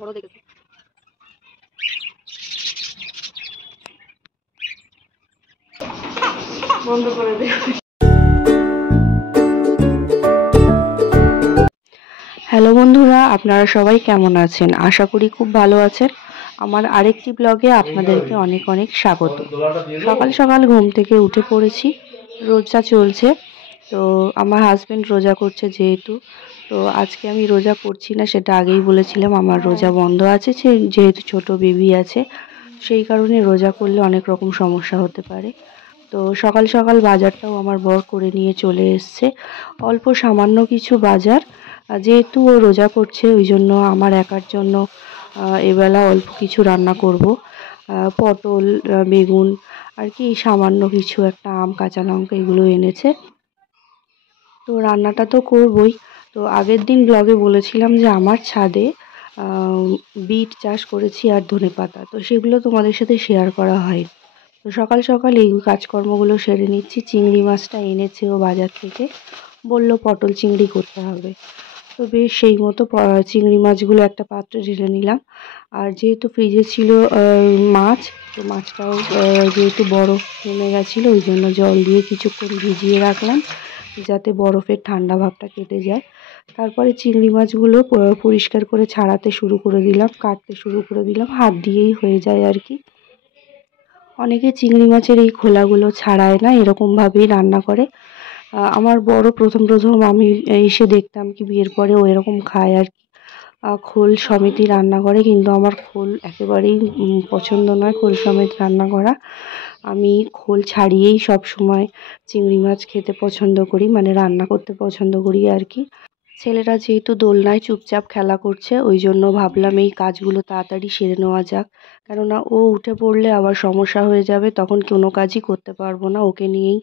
বড় দেখেছি। বন্ধ করে দে। হ্যালো বন্ধুরা, আপনারা সবাই কেমন আছেন? আশা করি খুব ভালো আছেন। আমার আরেকটি ব্লগে আপনাদেরকে অনেক অনেক স্বাগত। সকাল সকাল ঘুম থেকে উঠে পড়েছি, রোজা চলছে। তো আমার হাজবেন্ড রোজা করছে যেহেতু, তো আজকে আমি রোজা করছি না, সেটা আগেই বলেছিলাম। আমার রোজা বন্ধ আছে, যেহেতু ছোট বেবি আছে, সেই কারণে রোজা করলে অনেক রকম সমস্যা হতে পারে। তো সকাল সকাল বাজারটাও আমার বর করে নিয়ে চলে এসছে, অল্প সামান্য কিছু বাজার। যেহেতু ও রোজা করছে, ওই জন্য আমার একার জন্য এবেলা অল্প কিছু রান্না করব। পটল, বেগুন, আর কি সামান্য কিছু, একটা আম, কাঁচা লঙ্কা, এগুলো এনেছে। তো রান্নাটা তো করবই। তো আগের দিন ব্লগে বলেছিলাম যে আমার ছাদে বিট চাষ করেছি আর ধনেপাতা, তো সেগুলো তোমাদের সাথে শেয়ার করা হয়। তো সকাল সকাল এই কাজকর্মগুলো সেরে নিচ্ছি। চিংড়ি মাছটা এনেছে ও বাজার থেকে, বলল পটল চিংড়ি করতে হবে। তো বেশ সেই মতো চিংড়ি মাছগুলো একটা পাত্রে ঢেলে নিলাম। আর যেহেতু ফ্রিজে ছিল মাছ, তো মাছটাও যেহেতু বরফ জমে গেছিলো, ওই জন্য জল দিয়ে কিছুক্ষণ ভিজিয়ে রাখলাম, যাতে বরফের ঠান্ডা ভাবটা কেটে যায়। তারপরে চিংড়ি মাছগুলো পরিষ্কার করে ছাড়াতে শুরু করে দিলাম, কাটতে শুরু করে দিলাম। হাত দিয়েই হয়ে যায় আর কি। অনেকে চিংড়ি মাছের এই খোলাগুলো ছাড়ায় না, এরকমভাবেই রান্না করে। আমার বড় প্রথম আমি এসে দেখতাম কি বিয়ের পরে ও এরকম খায় আর কি, খোল সমেতই রান্না করে। কিন্তু আমার খোল একেবারেই পছন্দ নয়, খোল সমেত রান্না করা। আমি খোল ছাড়িয়েই সব সময় চিংড়ি মাছ খেতে পছন্দ করি, মানে রান্না করতে পছন্দ করি আর কি। ছেলেরা যেহেতু দোলনায় চুপচাপ খেলা করছে, ওই জন্য ভাবলাম এই কাজগুলো তাড়াতাড়ি সেরে নেওয়া যাক, কেননা ও উঠে পড়লে আবার সমস্যা হয়ে যাবে, তখন কোনো কাজই করতে পারবো না, ওকে নিয়েই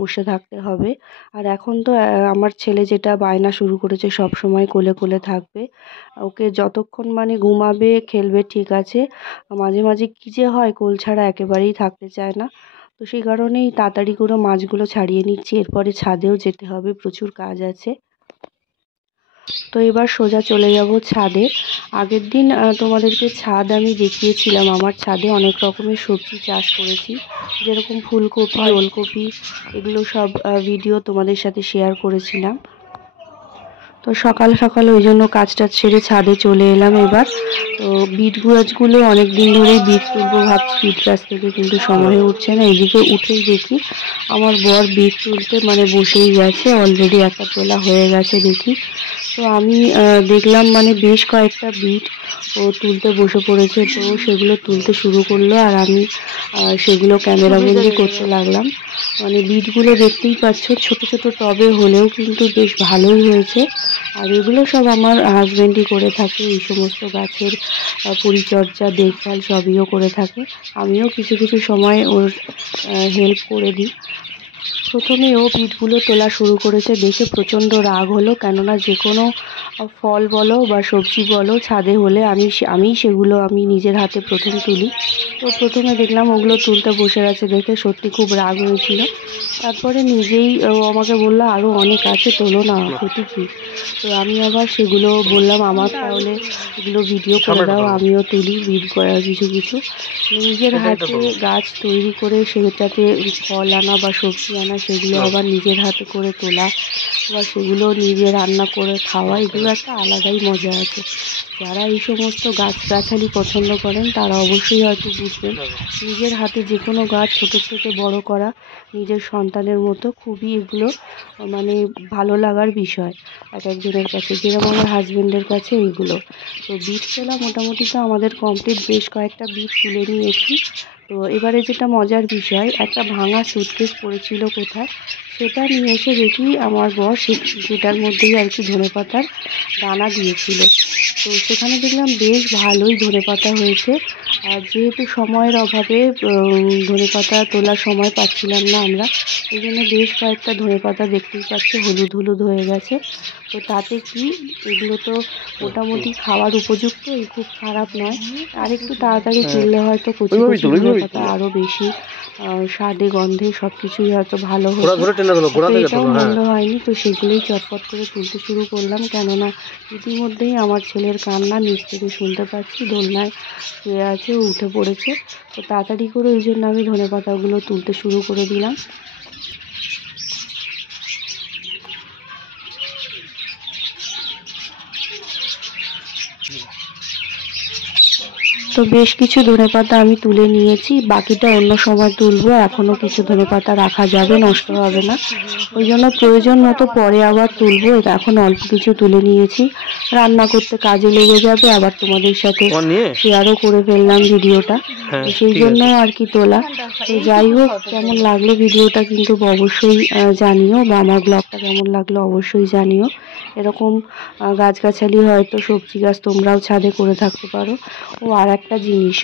বসে থাকতে হবে। আর এখন তো আমার ছেলে যেটা বায়না শুরু করেছে, সব সময় কোলে কোলে থাকবে। ওকে যতক্ষণ মানে ঘুমাবে, খেলবে, ঠিক আছে। মাঝে মাঝে কী যে হয়, কোল ছাড়া একেবারেই থাকতে চায় না। তো সেই কারণেই তাড়াতাড়ি করে মাছগুলো ছাড়িয়ে নিচ্ছি, এরপরে ছাদেও যেতে হবে, প্রচুর কাজ আছে। তো এবার সোজা চলে যাব ছাদে। আগের দিন তোমাদেরকে ছাদ আমি দেখিয়েছিলাম, আমার ছাদে অনেক রকমের সবজি চাষ করেছি, যেরকম ফুলকপি, ওলকপি, এগুলো সব ভিডিও তোমাদের সাথে শেয়ার করেছিলাম। তো সকাল সকাল ওই জন্য কাজটা ছেড়ে ছাদে চলে এলাম এবার। তো বিট গাছগুলো অনেক দিন ধরেই বিট তুলবো ভাবছি বিট গাছ থেকে, কিন্তু সময় উঠছে না। এদিকে উঠেই দেখি আমার বর বিট তুলতে মানে বসেই গেছে, অলরেডি একটা তোলা হয়ে গেছে দেখি। তো আমি দেখলাম মানে বেশ কয়েকটা বিট ও তুলতে বসে পড়েছে, তো সেগুলো তুলতে শুরু করলো, আর আমি সেগুলো ক্যামেরাবন্দি করতে লাগলাম। মানে বিটগুলো দেখতেই পাচ্ছ, ছোট ছোট টবে হলেও কিন্তু বেশ ভালোই হয়েছে। আর এগুলো সব আমার হাজবেন্ডই করে থাকে, এই সমস্ত গাছের পরিচর্যা, দেখভাল সবইও করে থাকে। আমিও কিছু কিছু সময় ওর হেল্প করে দিই। প্রথমে ও বিটগুলো তোলা শুরু করেছে, দেখে প্রচণ্ড রাগ হলো, কেননা যে কোনো ফল বলো বা সবজি বলো ছাদে হলে আমি সেগুলো আমি নিজের হাতে প্রথম তুলি। তো প্রথমে দেখলাম ওগুলো তুলতে বসে গেছে, দেখে সত্যি খুব রাগ হয়েছিল। তারপরে নিজেই ও আমাকে বললো আরও অনেক আছে, তোলো না, ক্ষতি কী। তো আমি আবার সেগুলো বললাম আমার তাহলে এগুলো ভিডিও করে দাও, আমিও তুলি বিট কিছু কিছু। নিজের হাতে গাছ তৈরি করে সেটাতে ফল আনা বা সবজি আনা, সেগুলো আবার নিজের হাতে করে তোলা বা সেগুলো নিজে রান্না করে খাওয়া, এগুলো একটা আলাদাই মজা আছে। যারা এই সমস্ত গাছগাছালি পছন্দ করেন তারা অবশ্যই হয়তো বুঝবেন। নিজের হাতে যে কোনো গাছ ছোটো থেকে বড় করা নিজের সন্তানের মতো, খুবই এগুলো মানে ভালো লাগার বিষয় এক একজনের কাছে, যেরকম আমার হাজবেন্ডের কাছে এইগুলো। তো বিট তোলা মোটামুটি তো আমাদের কমপ্লিট, বেশ কয়েকটা বিট তুলে নিয়েছি। তো এবারে যেটা মজার বিষয়, একটা ভাঙা সুটকেস পড়েছিল কোথায়, সেটা নিয়ে এসে দেখি আমার বর যেটার মধ্যেই আর কি ধনেপাতার দানা দিয়েছিল। তো সেখানে দেখলাম বেশ ভালোই ধনেপাতা হয়েছে। আর যেহেতু সময়ের অভাবে ধনেপাতা তোলার সময় পাচ্ছিলাম না আমরা, এই জন্য বেশ কয়েকটা ধনেপাতা দেখতেই পাচ্ছি হলুদ হলুদ হয়ে গেছে। তো তাতে কি, এগুলো তো মোটামুটি খাওয়ার উপযুক্ত, খুব খারাপ নয়। আর একটু তাড়াতাড়ি তুললে হয়তো কচি কচি ধনেপাতা আরও বেশি স্বাদে গন্ধে সব কিছুই হয়তো ভালো হতো, এটাও মন্দ হয়নি। তো সেগুলোই চটপট করে তুলতে শুরু করলাম, কেননা ইতিমধ্যেই আমার ছেলের কান্না নিচ থেকে শুনতে পাচ্ছি, দোলনায় শুয়ে আছে, ও উঠে পড়েছে। তো তাড়াতাড়ি করে ওই জন্য আমি ধনেপাতাগুলো তুলতে শুরু করে দিলাম। তো বেশ কিছু ধনেপাতা আমি তুলে নিয়েছি, বাকিটা অন্য সময় তুলবো। এখনো কিছু ধনেপাতা রাখা যাবে, নষ্ট হবে না, ওই জন্য প্রয়োজন মতো পরে আবার তুলবো। এখন অল্প কিছু তুলে নিয়েছি, রান্না করতে কাজে লেগে যাবে, আবার তোমাদের সাথে শেয়ারও করে ফেললাম ভিডিওটা, তো সেই জন্য আর কি তোলা। তো যাই হোক, কেমন লাগলো ভিডিওটা কিন্তু অবশ্যই জানিও, বা আমার ব্লগটা কেমন লাগলো অবশ্যই জানিও। এরকম গাছগাছালি হয়তো সবজি গাছ তোমরাও ছাদে করে থাকতে পারো। ও আর একটা জিনিস,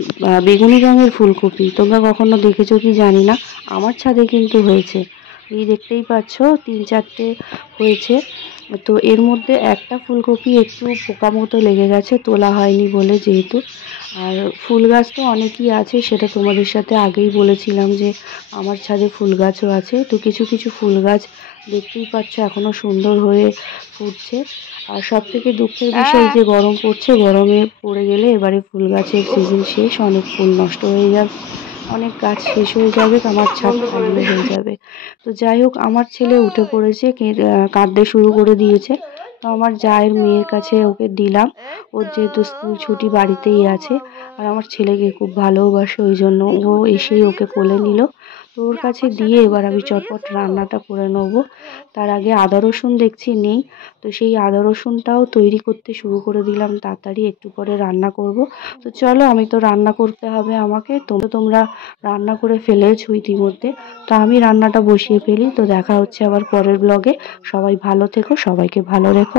বেগুনি রঙের ফুলকপি তোমরা কখনো দেখেছো কি জানি না, আমার ছাদে কিন্তু হয়েছে। এই দেখতেই পাচ্ছ 3-4টে হয়েছে। তো এর মধ্যে একটা ফুলকপি একটু পোকা মতো লেগে গেছে, তোলা হয়নি বলে যেহেতু। আর ফুল গাছ তো অনেকই আছে, সেটা তোমাদের সাথে আগেই বলেছিলাম যে আমার ছাদে ফুল গাছও আছে। তো কিছু কিছু ফুল গাছ দেখতেই পাচ্ছ এখনো সুন্দর হয়ে ফুটছে। আর সব থেকে দুঃখের বিষয় যে গরম পড়ছে, গরমে পড়ে গেলে এবারে ফুল গাছের সিজন শেষ, অনেক ফুল নষ্ট হয়ে যাবে, অনেক গাছ শেষ হয়ে যাবে, আমার ছাদ খালি হয়ে যাবে। তো যাই হোক, আমার ছেলে উঠে পড়েছে, কাঁদতে শুরু করে দিয়েছে। তো আমার জায়ের মেয়ের কাছে ওকে দিলাম, ওর যেহেতু স্কুল ছুটি বাড়িতেই আছে, আর আমার ছেলেকে খুব ভালোবাসে, ওই জন্য ও এসেই ওকে কোলে নিল। তো ওর কাছে দিয়ে এবার আমি চটপট রান্নাটা করে নেবো। তার আগে আদা রসুন দেখছি নেই, তো সেই আদা রসুনটাও তৈরি করতে শুরু করে দিলাম তাড়াতাড়ি, একটু পরে রান্না করব। তো চলো, আমি তো রান্না করতে হবে আমাকে, তোমরা রান্না করে ফেলেছো ইতিমধ্যে, তো আমি রান্নাটা বসিয়ে ফেলি। তো দেখা হচ্ছে আবার পরের ব্লগে। সবাই ভালো থেকো, সবাইকে ভালো রেখো।